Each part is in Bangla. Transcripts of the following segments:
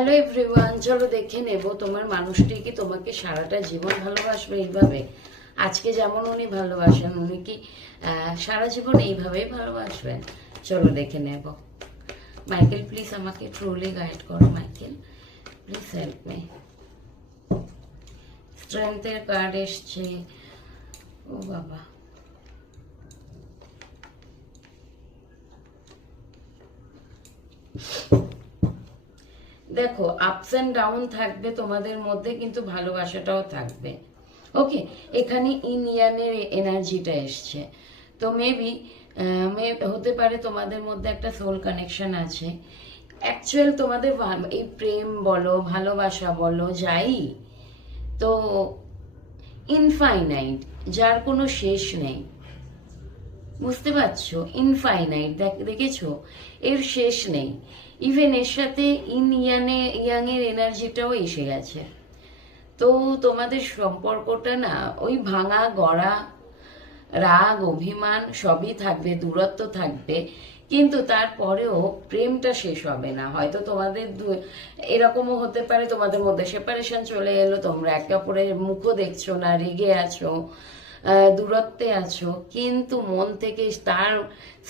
হ্যালো এভরিওয়ান, চলো দেখে নেব তোমার মানুষটি কি তোমাকে সারাটা জীবন ভালোবাসবে এইভাবে। আজকে যেমন উনি ভালোবাসেন, উনি কি সারা জীবন এইভাবেই ভালোবাসবেন? চলো দেখে নেব। মাইকেল প্লিজ আমাকে ট্রুলি গাইড করো। Michael please help me. স্ট্রেংথের কার্ড এসছে। ও বাবা, দেখো আপস অ্যান্ড ডাউন থাকবে তোমাদের মধ্যে, কিন্তু ভালোবাসাটাও থাকবে। ওকে, এখানে ইন ইয়ানের এনার্জিটা এসছে। তো মেবি হতে পারে তোমাদের মধ্যে একটা সোল কানেকশন আছে। অ্যাকচুয়াল তোমাদের এই প্রেম বলো, ভালোবাসা বলো, যাই তো ইনফাইনাইট, যার কোনো শেষ নেই। বুঝতে পারছো? ইনফাইনাইট, দেখেছো, এর শেষ নেই। ইভেন এর সাথে ইয়াং এর এনার্জিটাও এসে গেছে। তো তোমাদের সম্পর্কটা না ওই ভাঙা গড়া, রাগ অভিমান সবই থাকবে, দূরত্ব থাকবে, কিন্তু তারপরেও প্রেমটা শেষ হবে না। হয়তো তোমাদের এরকমও হতে পারে তোমাদের মধ্যে সেপারেশন চলে এলো, তোমরা একে অপরের মুখও দেখছো না, রেগে আছো, দূরত্বে আছো, কিন্তু মন থেকে তার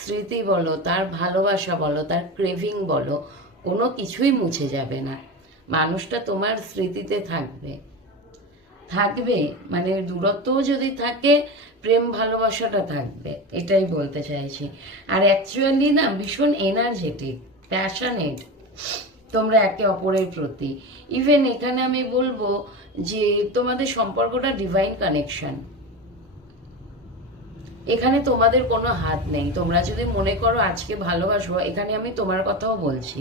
স্মৃতি বলো, তার ভালোবাসা বলো, তার ক্রেভিং বলো, কোনো কিছুই মুছে যাবে না। মানুষটা তোমার স্মৃতিতে থাকবে থাকবে মানে দূরত্বও যদি থাকে, প্রেম ভালোবাসাটা থাকবে, এটাই বলতে চাইছি। আর অ্যাকচুয়ালি না ভীষণ এনার্জেটিক, প্যাশনেট তোমরা একে অপরের প্রতি। ইভেন এখানে আমি বলবো যে তোমাদের সম্পর্কটা ডিভাইন কানেকশন। এখানে তোমাদের কোনো হাত নেই। তোমরা যদি মনে করো আজকে ভালোবাসবো, এখানে আমি তোমার কথাও বলছি,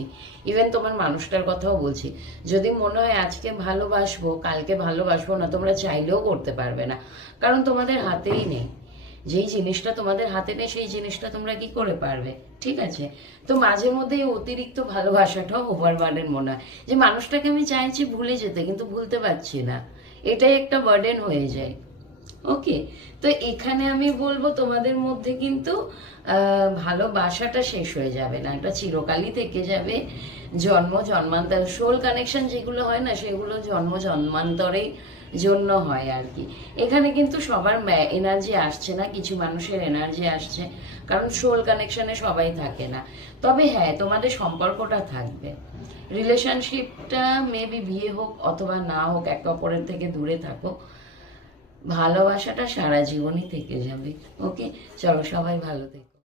ইভেন তোমার মানুষটার কথাও বলছি, যদি মনে হয় আজকে ভালোবাসবো কালকে ভালোবাসবো না, তোমরা চাইলেও করতে পারবে না, কারণ তোমাদের হাতেই নেই। যেই জিনিসটা তোমাদের হাতে নেই সেই জিনিসটা তোমরা কি করে পারবে? ঠিক আছে, তো মাঝে মধ্যে এই অতিরিক্ত ভালোবাসাটাও ওভারবার্ডেন মনে হয়, যে মানুষটাকে আমি চাইছি ভুলে যেতে কিন্তু ভুলতে পারছি না, এটাই একটা বার্ডেন হয়ে যায়। ওকে, তো এখানে আমি বলবো তোমাদের মধ্যে কিন্তু ভালোবাসাটা শেষ হয়ে যাবে না, এটা চিরকালই থেকে যাবে। জন্ম জন্মান্তর সোল কানেকশন যেগুলো হয় না, সেগুলো জন্ম জন্মান্তরেই জন্য হয় আর কি। এখানে কিন্তু সবার এনার্জি আসছে না, কিছু মানুষের এনার্জি আসছে, কারণ সোল কানেকশনে সবাই থাকে না। তবে হ্যাঁ, তোমাদের সম্পর্কটা থাকবে, রিলেশনশিপটা মেবি বিয়ে হোক অথবা না হোক, একে অপরের থেকে দূরে থাকো, ভালোবাসাটা সারা জীবনই থেকে যাবে। ওকে, চলো সবাই ভালো থেকো।